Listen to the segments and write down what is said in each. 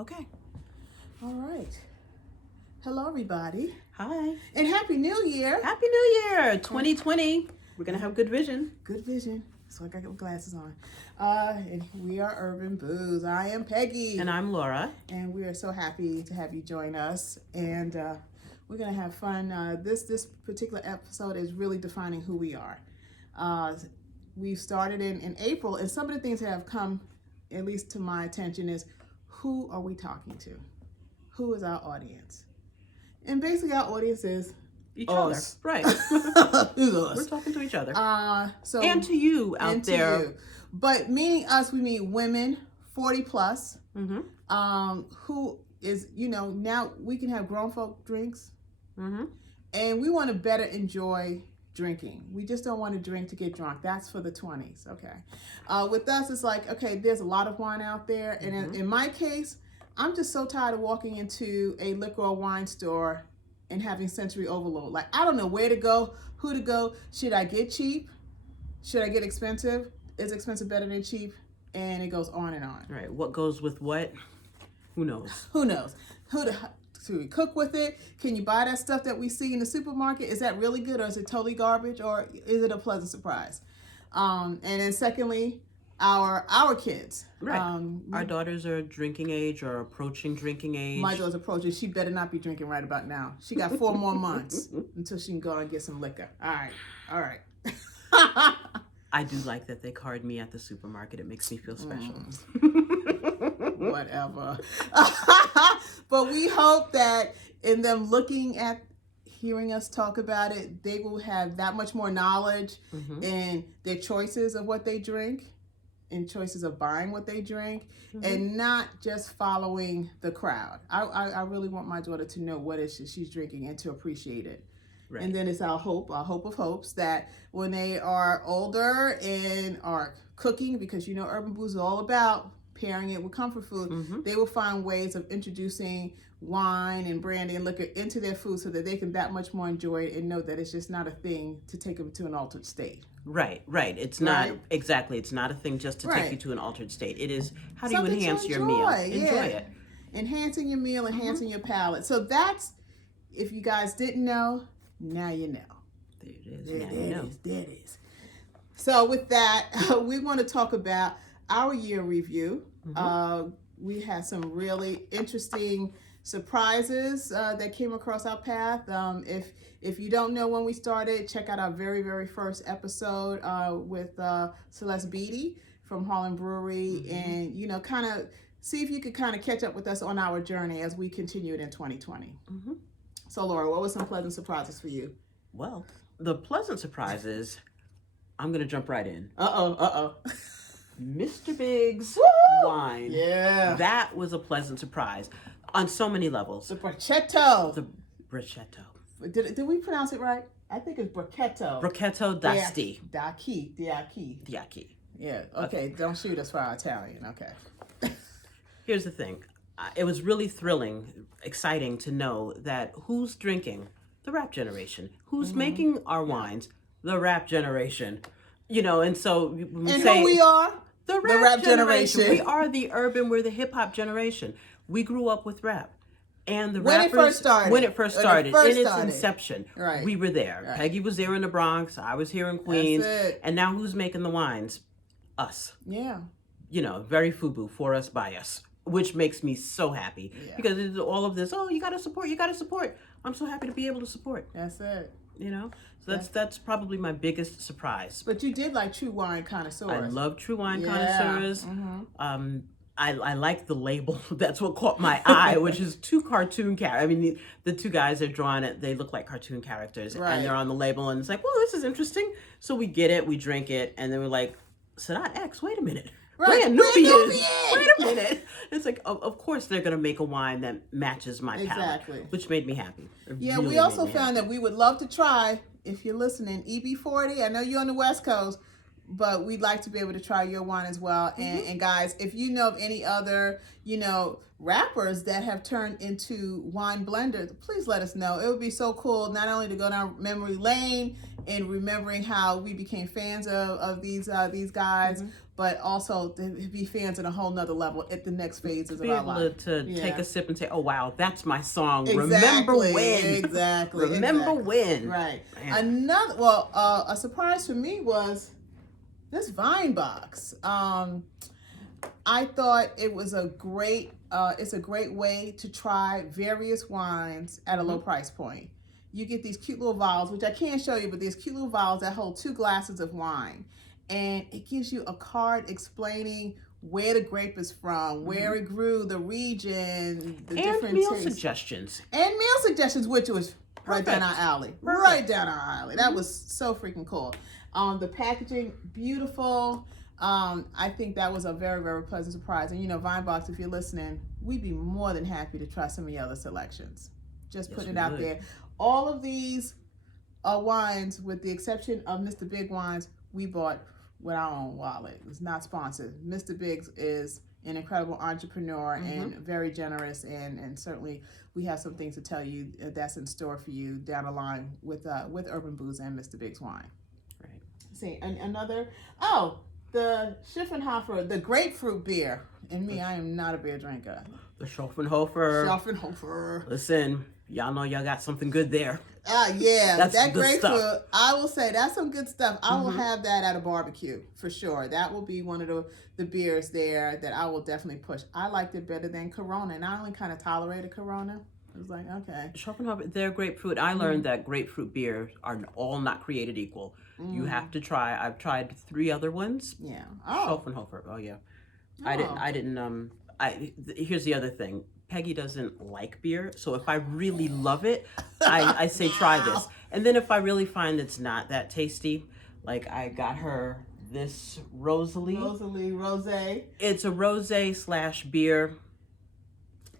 Okay. All right. Hello, everybody. Hi. And Happy New Year. Happy New Year, 2020. We're going to have good vision. Good vision. So I got my glasses on. And we are Urban Booze. I am Peggy. And I'm Laura. And we are so happy to have you join us. And we're going to have fun. This particular episode is really defining who we are. We started in April, and some of the things that have come, at least to my attention, is who are we talking to? Who is our audience? And basically our audience is Each us. other. Right. Who's us? We're talking to each other. And to you out there. You. But meaning us, we mean women 40 plus, who is, now we can have grown folk drinks. And we want to better enjoy drinking. We just don't want to drink to get drunk. That's for the 20s, okay? With us, it's like, okay, there's a lot of wine out there. And in my case, I'm just so tired of walking into a liquor or wine store and having sensory overload. Like, I don't know where to go, who to go. Should I get cheap? Should I get expensive? Is expensive better than cheap? And it goes on and on. Right. What goes with what? Who knows? Who knows? Do we cook with it? Can you buy that stuff that we see in the supermarket? Is that really good, or is it totally garbage, or is it a pleasant surprise? And then secondly, our kids. Right. Our daughters are drinking age or approaching drinking age. My daughter's approaching. She better not be drinking right about now. She got 4 more months until she can go and get some liquor. All right. I do like that they card me at the supermarket. It makes me feel special. Whatever. But we hope that in them hearing us talk about it, they will have that much more knowledge in their choices of what they drink, in choices of buying what they drink, and not just following the crowd. I really want my daughter to know what it is she's drinking and to appreciate it. Right. And then it's our hope of hopes, that when they are older and are cooking, because Urban Booze is all about pairing it with comfort food, they will find ways of introducing wine and brandy and liquor into their food so that they can that much more enjoy it and know that it's just not a thing to take them to an altered state. Right. It's not, exactly, it's not a thing just to take you to an altered state. It is, how do you enhance your meal? Enjoy it. Enhancing your meal, enhancing your palate. So that's, if you guys didn't know, now you know. There it is. So with that, we want to talk about our year review. We had some really interesting surprises that came across our path. If you don't know when we started, check out our very, very first episode with Celeste Beatty from Harlem Brewery, and kind of see if you could kind of catch up with us on our journey as we continue it in 2020. So Laura, what were some pleasant surprises for you? Well, the pleasant surprises, I'm gonna jump right in. Mr. Big's wine. Yeah. That was a pleasant surprise on so many levels. The Brachetto. Did we pronounce it right? I think it's Brachetto. Brachetto d'Asti. Diaki. Yeah. Okay. Don't shoot us for our Italian. Okay. Here's the thing. It was really thrilling, exciting to know that who's drinking? The rap generation. Who's making our wines? The rap generation. And so when we say who we are? The rap generation. We are the urban, we're the hip hop generation. We grew up with rap. And the rappers, when it first started, in its inception, we were there. Right. Peggy was there in the Bronx, I was here in Queens. And now who's making the wines? Us. Yeah. Very FUBU, for us, by us. Which makes me so happy because it's all of this. Oh, you gotta support. I'm so happy to be able to support. That's it. So that's probably my biggest surprise. But you did like true wine connoisseurs. I love true wine connoisseurs. I like the label. That's what caught my eye, which is 2 cartoon characters. I mean, the 2 guys are drawing it. They look like cartoon characters, and they're on the label. And it's like, well, this is interesting. So we get it, we drink it, and then we're like, Sadat X. Wait a minute. Brand Nubian. Wait a minute. It's like, of course they're going to make a wine that matches my palate, which made me happy. We also found that we would love to try, if you're listening, EB40. I know you're on the West Coast, but we'd like to be able to try your wine as well. And guys, if you know of any other, rappers that have turned into wine blenders, please let us know. It would be so cool not only to go down memory lane and remembering how we became fans of these guys, but also to be fans at a whole nother level at the next phases of our life. To take a sip and say, oh wow, that's my song. Exactly. Remember when. Exactly. Remember when. Right. Man. A surprise for me was this Vine box. I thought it was it's a great way to try various wines at a low price point. You get these cute little vials, which I can't show you, but these cute little vials that hold 2 glasses of wine. And it gives you a card explaining where the grape is from, where it grew, the region, the different meal tastes. suggestions. And meal suggestions, which was right down our alley. Perfect. Right down our alley. That was so freaking cool. The packaging, beautiful. I think that was a very, very pleasant surprise. And Vinebox, if you're listening, we'd be more than happy to try some of your other selections. Just put it out there. All of these wines, with the exception of Mr. Big Wines, we bought with our own wallet. It's not sponsored. Mr. Biggs is an incredible entrepreneur and very generous, and certainly we have some things to tell you that's in store for you down the line with Urban Booze and Mr. Biggs Wine. Right. See, the Schiffenhofer, the grapefruit beer. And me, I am not a beer drinker. The Schiffenhofer. Listen, y'all know y'all got something good there. Yeah, that's that grapefruit, stuff. I will say that's some good stuff. I will have that at a barbecue for sure. That will be one of the beers there that I will definitely push. I liked it better than Corona, and I only kind of tolerated Corona. I was like, okay. Schopenhauer, they're grapefruit. I learned that grapefruit beers are all not created equal. You have to try. I've tried 3 other ones. Yeah. Schopenhauer. Oh yeah. Here's the other thing. Peggy doesn't like beer, so if I really love it, I say try this. And then if I really find it's not that tasty, like I got her this Rosé. It's a rosé / beer.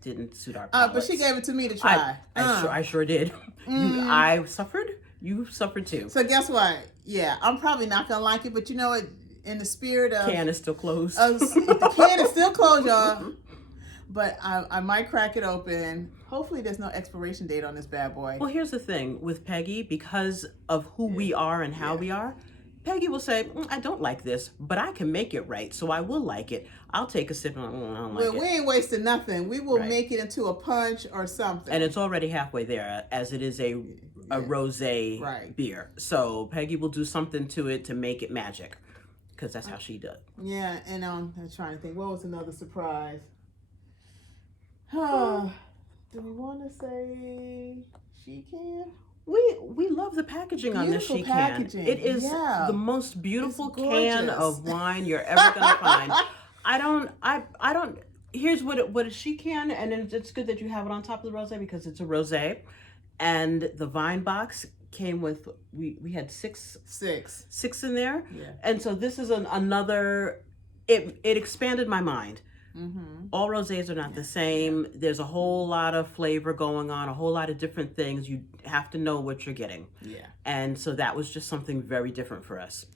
Didn't suit our palates. But she gave it to me to try. I sure did. I suffered. You suffered too. So guess what? Yeah, I'm probably not gonna like it, but you know what? In the spirit of can is still closed. The can is still closed, y'all. But I might crack it open. Hopefully there's no expiration date on this bad boy. Well, here's the thing with Peggy, because of who we are and how we are, Peggy will say, I don't like this, but I can make it right, so I will like it. I'll take a sip and I don't like it. We ain't wasting nothing. We will make it into a punch or something. And it's already halfway there, as it is a rosé beer. So Peggy will do something to it to make it magic, because that's how she does. Yeah, and I'm trying to think, what was another surprise? Do we want to say she can? We love the packaging on this she can. It is the most beautiful can of wine you're ever gonna find. I don't. Here's what a she can, and it's good that you have it on top of the rosé because it's a rosé, and the Vine box came with we had six in there, and so this is another. It expanded my mind. All rosés are not the same. There's a whole lot of flavor going on, a whole lot of different things. You have to know what you're getting. Yeah. And so that was just something very different for us.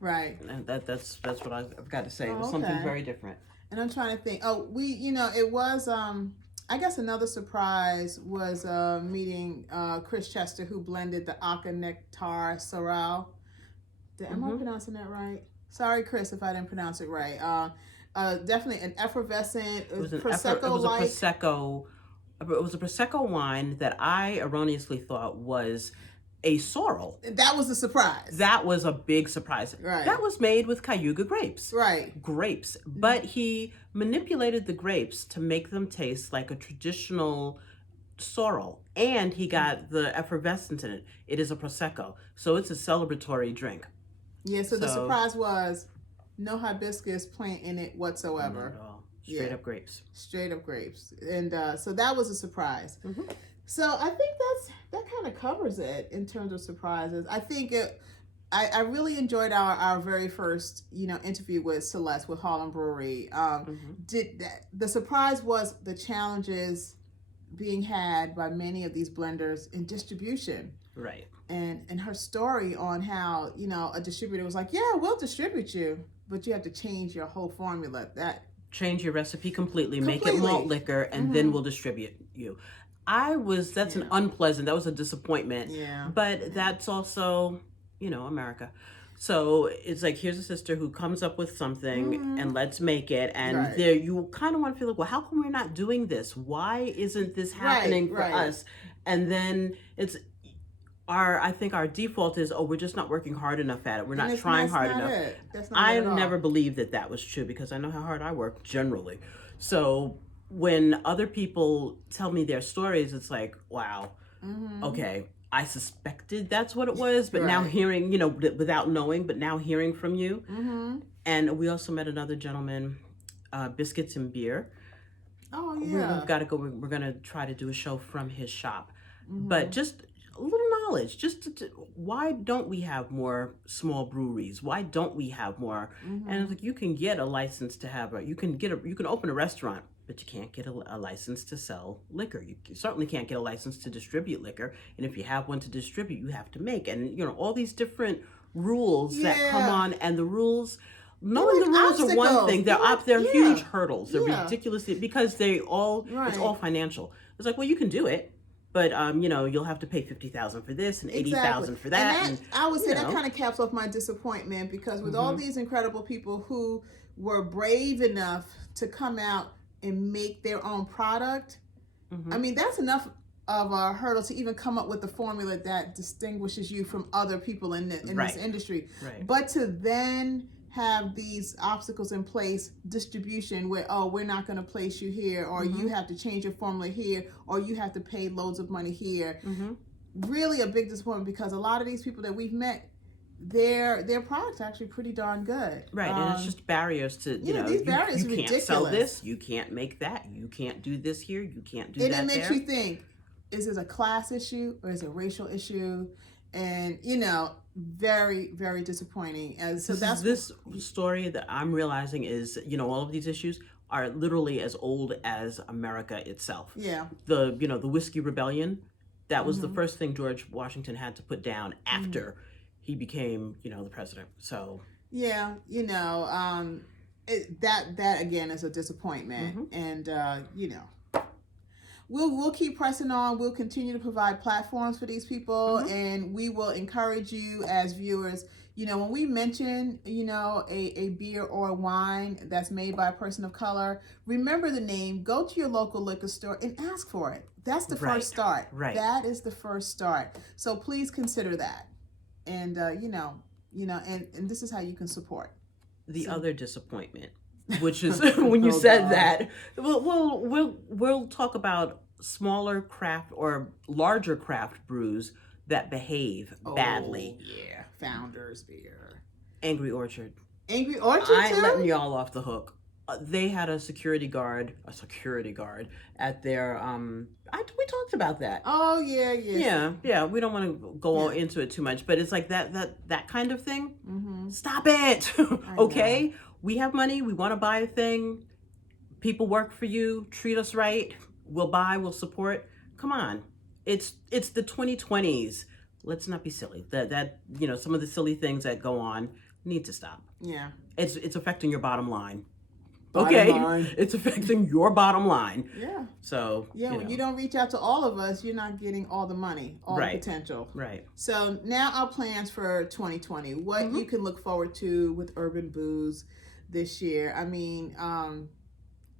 Right. And that's what I've got to say. It was something very different. And I'm trying to think. It was I guess another surprise was meeting Chris Chester, who blended the Aka Nectar Sorrel. Am I pronouncing that right? Sorry, Chris, if I didn't pronounce it right. Definitely an effervescent Prosecco-like. It was a Prosecco wine that I erroneously thought was a sorrel. That was a surprise. That was a big surprise. Right. That was made with Cayuga grapes. Right. Grapes. But he manipulated the grapes to make them taste like a traditional sorrel. And he got the effervescence in it. It is a Prosecco. So it's a celebratory drink. Yeah, so the surprise was no hibiscus plant in it whatsoever. Not at all. Straight up grapes. Straight up grapes. And so that was a surprise. So I think that kind of covers it in terms of surprises. I think I really enjoyed our very first interview with Celeste with Harlem Brewery. The surprise was the challenges being had by many of these blenders in distribution. Right. And her story on how, a distributor was like, yeah, we'll distribute you, but you have to change your whole formula. Change your recipe completely. Make it malt liquor, and then we'll distribute you. That was a disappointment. Yeah. But that's also, America. So it's like, here's a sister who comes up with something and let's make it. And there you kind of want to feel like, well, how come we're not doing this? Why isn't this happening for us? And then I think our default is, we're just not working hard enough at it. We're not trying hard enough. I never believed that was true, because I know how hard I work generally. So when other people tell me their stories, it's like, wow, okay, I suspected that's what it was, but now hearing, without knowing, but now hearing from you. And we also met another gentleman, Biscuits and Beer. Oh, yeah. We've got to go. We're going to try to do a show from his shop. But just a little knowledge, why don't we have more small breweries? Why don't we have more? And it's like, you can get a license to have you can open a restaurant, but you can't get a license to sell liquor. You certainly can't get a license to distribute liquor. And if you have one to distribute, you have to make. And, all these different rules that come on, and the rules, knowing the rules are one thing. They're huge hurdles. They're ridiculous, because it's all financial. It's like, well, you can do it, but you'll have to pay $50,000 for this and $80,000 for that. And I would say that kind of caps off my disappointment, because with all these incredible people who were brave enough to come out and make their own product, I mean, that's enough of a hurdle to even come up with the formula that distinguishes you from other people in this industry. But to then have these obstacles in place, distribution, where, we're not going to place you here, or you have to change your formula here, or you have to pay loads of money here. Really a big disappointment, because a lot of these people that we've met, their product's actually pretty darn good. And it's just barriers to, these barriers are you ridiculous. Can't sell this, you can't make that, you can't do this here, you can't do that there. And it makes you think, is this a class issue or is it a racial issue? And, very, very disappointing. And so this story that I'm realizing is, all of these issues are literally as old as America itself. Yeah. The Whiskey Rebellion, that was the first thing George Washington had to put down after he became, the president. So yeah, that again is a disappointment, and we'll keep pressing on. We'll continue to provide platforms for these people, and we will encourage you as viewers. When we mention, a beer or a wine that's made by a person of color, remember the name, go to your local liquor store and ask for it. That's the first start. That is the first start. So please consider that. And, and this is how you can support. The other disappointment, which is when you said that, we'll talk about smaller craft or larger craft brews that behave badly. Yeah, Founders Beer. Angry Orchard. Angry Orchard, I ain't letting y'all off the hook. They had a security guard at their, we talked about that. Oh, yeah. Yeah, we don't want to go into it too much, but it's like that kind of thing. Stop it, okay? We have money, we want to buy a thing, people work for you, treat us right, we'll buy, we'll support. Come on, it's the 2020s. Let's not be silly. That some of the silly things that go on need to stop. Yeah. It's affecting your bottom line. It's affecting your bottom line. Yeah. So when you don't reach out to all of us, you're not getting all the money, all the potential. Right. So now our plans for 2020, what you can look forward to with Urban Booze this year. I mean,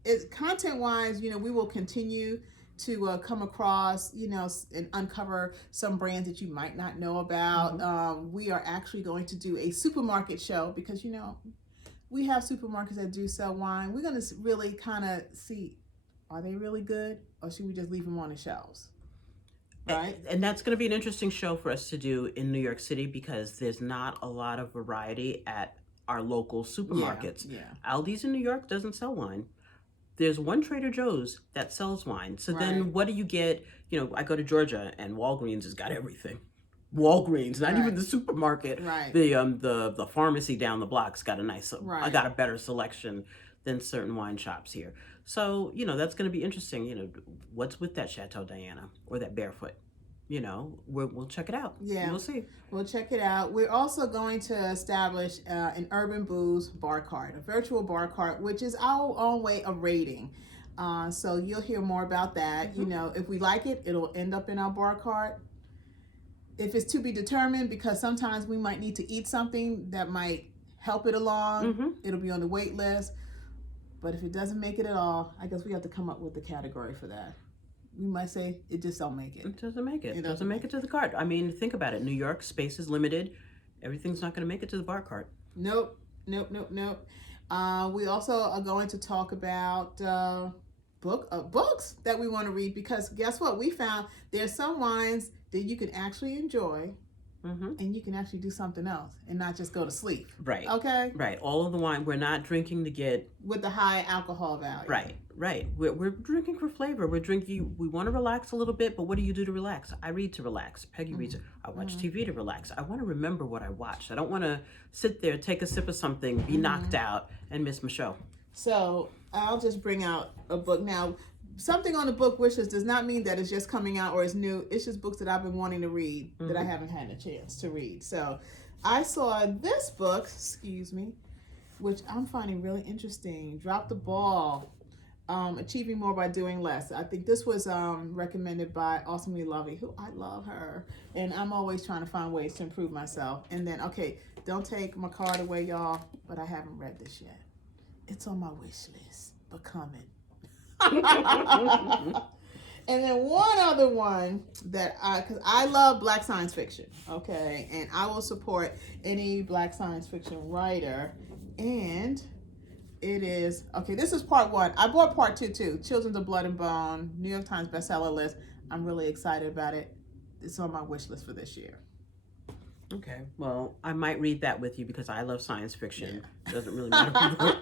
it's content-wise, we will continue to come across, and uncover some brands that you might not know about. We are actually going to do a supermarket show because, we have supermarkets that do sell wine. We're going to really kind of see, are they really good, or should we just leave them on the shelves? Right? And that's going to be an interesting show for us to do in New York City, because there's not a lot of variety at our local supermarkets. Aldi's in New York doesn't sell wine. There's one Trader Joe's that sells wine. So then what do you get? I go to Georgia and Walgreens has got everything. Walgreens, not even the supermarket. The pharmacy down the block's got got a better selection than certain wine shops here. So, that's going to be interesting. What's with that Chateau Diana or that Barefoot? We'll check it out. Yeah. We'll see. We'll check it out. We're also going to establish an Urban Booze bar cart, a virtual bar cart, which is our own way of rating. So you'll hear more about that. If we like it, it'll end up in our bar cart. If it's to be determined, because sometimes we might need to eat something that might help it along, it'll be on the wait list. But if it doesn't make it at all, I guess we have to come up with the category for that. We might say it just don't make it. It doesn't make it. It doesn't make it to the cart. I mean, think about it. New York, space is limited. Everything's not going to make it to the bar cart. Nope. We also are going to talk about books that we want to read, because guess what? We found there's some wines that you can actually enjoy, and you can actually do something else and not just go to sleep. Right. Okay? Right. All of the wine, we're not drinking to get... with the high alcohol value. Right. We're drinking for flavor. We want to relax a little bit, but what do you do to relax? I read to relax. Peggy reads. I watch TV to relax. I want to remember what I watched. I don't want to sit there, take a sip of something, be knocked out, and miss my show. So I'll just bring out a book now. Something on the book wishlist does not mean that it's just coming out or it's new. It's just books that I've been wanting to read that I haven't had a chance to read. So I saw this book, which I'm finding really interesting. Drop the Ball, Achieving More by Doing Less. I think this was recommended by Awesomely Lovely, who I love her. And I'm always trying to find ways to improve myself. And then, okay, don't take my card away, y'all, but I haven't read this yet. It's on my wish list, but coming. And then one other one that because I love Black science fiction, okay, and I will support any Black science fiction writer. And it is, okay, this is part one. I bought part two too, Children of Blood and Bone, New York Times bestseller list. I'm really excited about it. It's on my wish list for this year. Okay, well, I might read that with you because I love science fiction. It doesn't really matter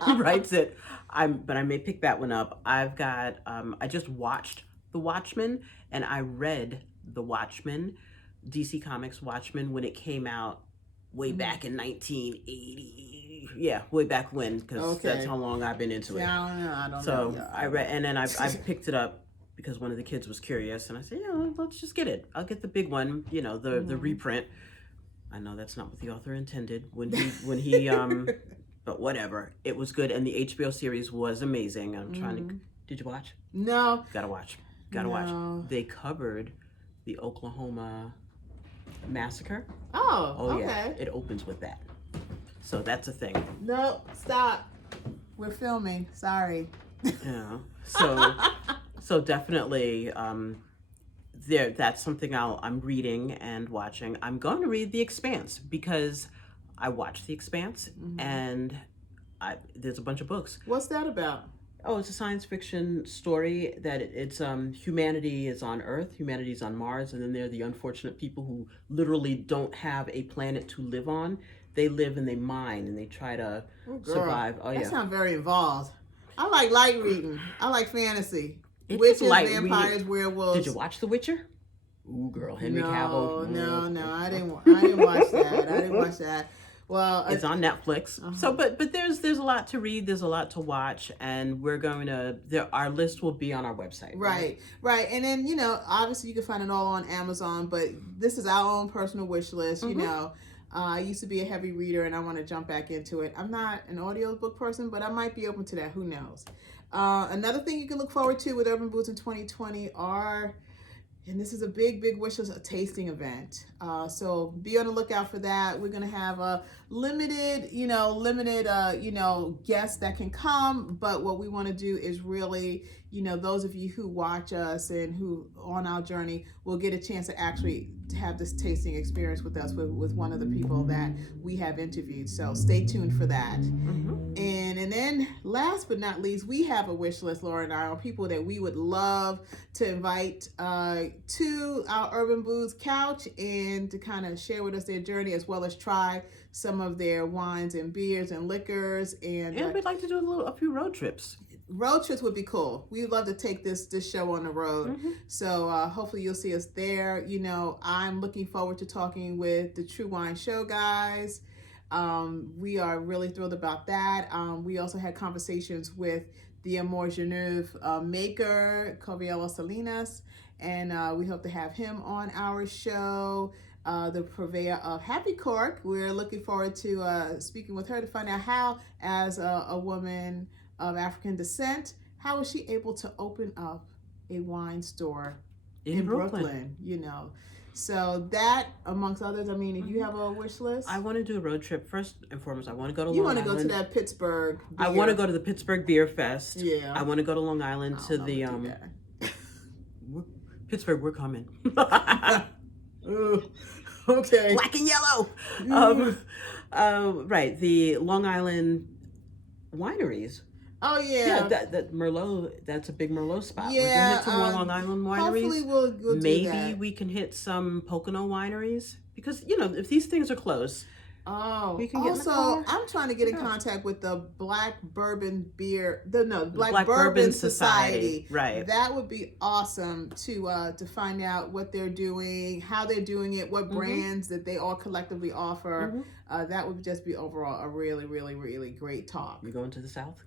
who writes it. But I may pick that one up. I've got, I just watched The Watchmen, and I read The Watchmen, DC Comics Watchmen, when it came out way back in 1980. Yeah, way back when, because that's how long I've been into it. Yeah, I don't know. So I read, and then I picked it up because one of the kids was curious, and I said, yeah, let's just get it. I'll get the big one, the reprint. I know that's not what the author intended when he but whatever. It was good, and the HBO series was amazing. I'm trying to. Did you watch? No. Gotta watch. They covered the Oklahoma massacre. Oh, okay. Yeah. It opens with that. So that's a thing. No, stop. We're filming. Sorry. Yeah. So definitely. That's something I'm reading and watching. I'm going to read The Expanse because I watched The Expanse and there's a bunch of books. What's that about? Oh, it's a science fiction story that it's humanity is on Earth, humanity is on Mars, and then there are the unfortunate people who literally don't have a planet to live on. They live and they mine and they try to survive. Oh, yeah. That sounds very involved. I like light reading. I like fantasy. It Witches, is light vampires, werewolves. Did you watch The Witcher? Ooh, girl, Henry Cavill. No, I didn't watch that. Well, it's on Netflix. So, but there's a lot to read. There's a lot to watch, and we're going to. Our list will be on our website. Right. And then obviously you can find it all on Amazon. But this is our own personal wish list. I used to be a heavy reader, and I want to jump back into it. I'm not an audiobook person, but I might be open to that. Who knows? Another thing you can look forward to with Urban Booze in 2020 and this is a big wish list, a tasting event. So be on the lookout for that. We're gonna have a limited guests that can come. But what we want to do is really, those of you who watch us and who on our journey will get a chance to actually have this tasting experience with us with one of the people that we have interviewed. So stay tuned for that. And then last but not least, we have a wish list, Laura and I, on people that we would love to invite to our Urban Booze couch and to kind of share with us their journey, as well as try some of their wines and beers and liquors. And we'd like to do a few road trips. Road trips would be cool. We'd love to take this show on the road. So hopefully you'll see us there. I'm looking forward to talking with the True Wine Show guys. We are really thrilled about that. We also had conversations with the Amor Genève maker, Coviello Salinas, and we hope to have him on our show. The purveyor of Happy Cork. We're looking forward to speaking with her to find out how, as a woman of African descent, how was she able to open up a wine store in Brooklyn, you know. So that, amongst others, I mean, if you have a wish list. I want to do a road trip. First and foremost, I want to go to You Long want to Island. go to that Pittsburgh beer. I want to go to the Pittsburgh Beer Fest. Yeah. I want to go to Long Island to the Pittsburgh, we're coming. Okay. Black and yellow. Right, the Long Island wineries. Oh yeah. Yeah, that Merlot. That's a big Merlot spot. Yeah, we can hit some more Long Island wineries. Hopefully we'll do Maybe that. we can hit some Pocono wineries because if these things are close. Oh, we can get also, in the car. I'm trying to get in contact with the Black Bourbon Beer, Black Bourbon Bourbon Society. Right. That would be awesome to find out what they're doing, how they're doing it, what brands that they all collectively offer. That would just be overall a really, really, really great talk. You going to the South?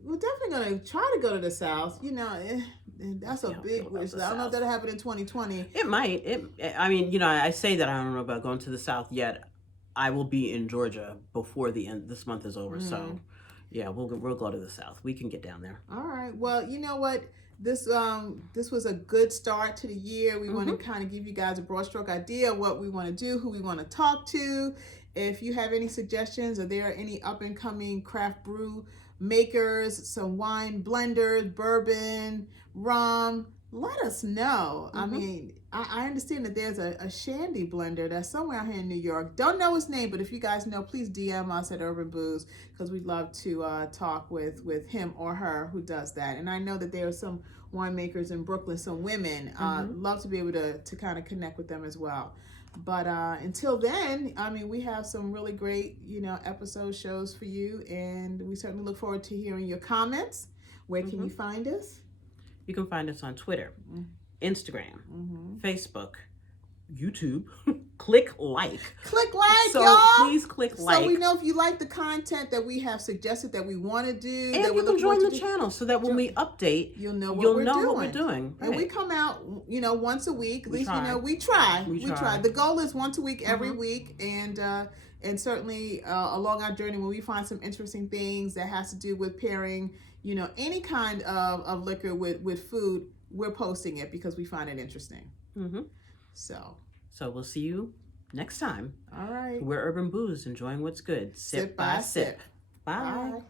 We're definitely going to try to go to the South. That's a big wish. I don't know if that'll happen in 2020. It might. I say that I don't know about going to the South yet. I will be in Georgia before the end. This month is over, so yeah, we'll go to the South. We can get down there. All right. Well, you know what? This was a good start to the year. We want to kind of give you guys a broad stroke idea of what we want to do, who we want to talk to. If you have any suggestions, or there are any up and coming craft brew makers, some wine blenders, bourbon, rum, let us know. I mean, I understand that there's a shandy blender that's somewhere out here in New York. Don't know his name, but if you guys know, please DM us at Urban Booze, because we'd love to talk with him or her who does that. And I know that there are some winemakers in Brooklyn, some women. Love to be able to kind of connect with them as well. But until then, I mean, we have some really great, episode shows for you, and we certainly look forward to hearing your comments. Where can you find us? You can find us on Twitter, Instagram, Facebook, YouTube. Click like. So y'all. Please click like. So we know if you like the content that we have suggested that we want to do. And that you can join the channel so that when we update, you'll know what we're doing. And we come out, once a week. At least we try. The goal is once a week, every week, and certainly along our journey, when we find some interesting things that has to do with pairing, any kind of liquor with food, we're posting it because we find it interesting. So we'll see you next time. All right. We're Urban Booze, enjoying what's good. Sip by sip. Bye.